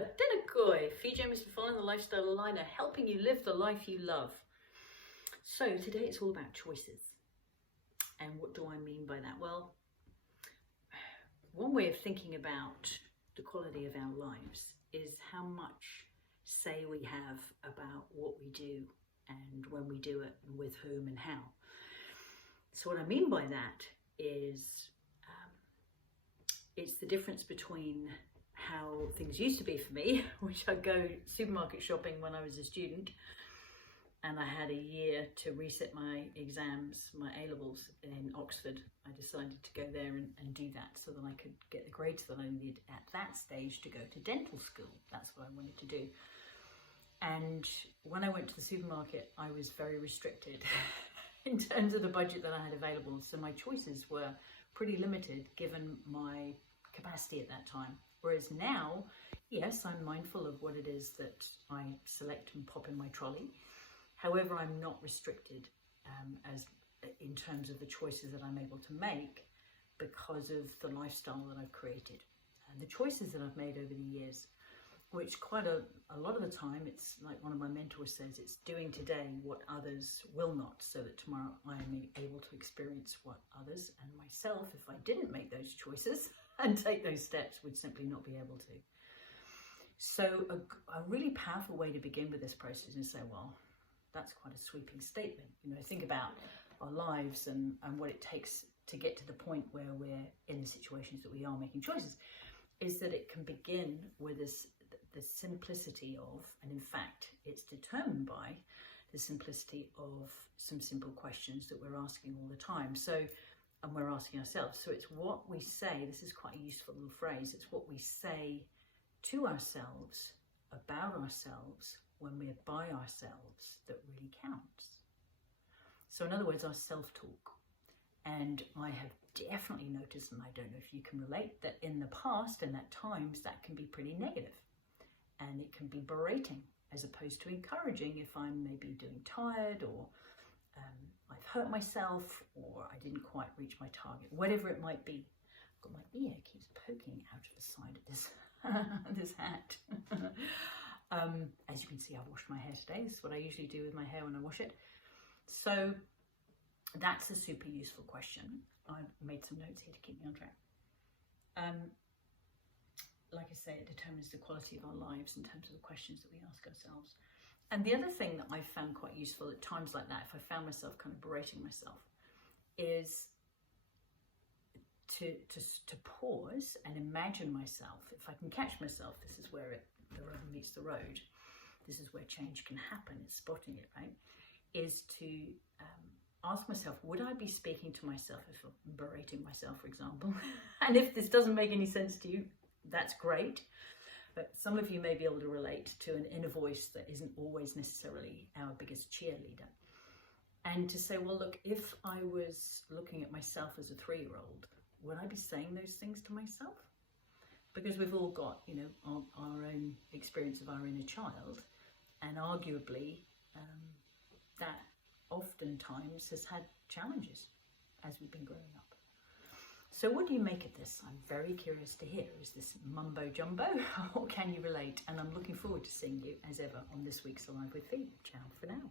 Tenakoi, Fee Jamieson-Folland, the Lifestyle Aligner, helping you live the life you love. So today it's all about choices. And what do I mean by that? Well, one way of thinking about the quality of our lives is how much say we have about what we do and when we do it and with whom and how. So what I mean by that is it's the difference between how things used to be for me, which I'd go supermarket shopping when I was a student, and I had a year to reset my exams, my A-levels in Oxford. I decided to go there and do that so that I could get the grades that I needed at that stage to go to dental school. That's what I wanted to do. And when I went to the supermarket, I was very restricted in terms of the budget that I had available. So my choices were pretty limited given my capacity at that time. Whereas now, yes, I'm mindful of what it is that I select and pop in my trolley. However, I'm not restricted as in terms of the choices that I'm able to make because of the lifestyle that I've created. And the choices that I've made over the years, which quite a lot of the time, it's like one of my mentors says, it's doing today what others will not, so that tomorrow I am able to experience what others and myself, if I didn't make those choices and take those steps, would simply not be able to. So a really powerful way to begin with this process is say, well, that's quite a sweeping statement. You know, think about our lives and what it takes to get to the point where we're in the situations that we are making choices, is that it can begin with this, the simplicity of, and in fact, it's determined by the simplicity of some simple questions that we're asking all the time. So, and we're asking ourselves. So it's what we say, this is quite a useful little phrase, it's what we say to ourselves, about ourselves, when we're by ourselves, that really counts. So in other words, our self-talk. And I have definitely noticed, and I don't know if you can relate, that in the past and at times that can be pretty negative. And it can be berating as opposed to encouraging if I'm maybe doing tired or I've hurt myself or I didn't quite reach my target, whatever it might be. I've got my ear keeps poking out of the side of this, this hat. As you can see, I've washed my hair today. This is what I usually do with my hair when I wash it. So that's a super useful question. I've made some notes here to keep me on track. Like I say, it determines the quality of our lives in terms of the questions that we ask ourselves. And the other thing that I found quite useful at times like that, if I found myself kind of berating myself, is to pause and imagine myself. If I can catch myself, this is where the rubber meets the road. This is where change can happen. It's spotting it, right? Is to ask myself, would I be speaking to myself if I'm berating myself, for example? And if this doesn't make any sense to you, that's great. But some of you may be able to relate to an inner voice that isn't always necessarily our biggest cheerleader. And to say, well, look, if I was looking at myself as a 3-year-old, would I be saying those things to myself? Because we've all got, you know, our own experience of our inner child, and arguably that oftentimes has had challenges as we've been growing up. So what do you make of this? I'm very curious to hear. Is this mumbo jumbo or can you relate? And I'm looking forward to seeing you as ever on this week's Alive with Fee. Ciao for now.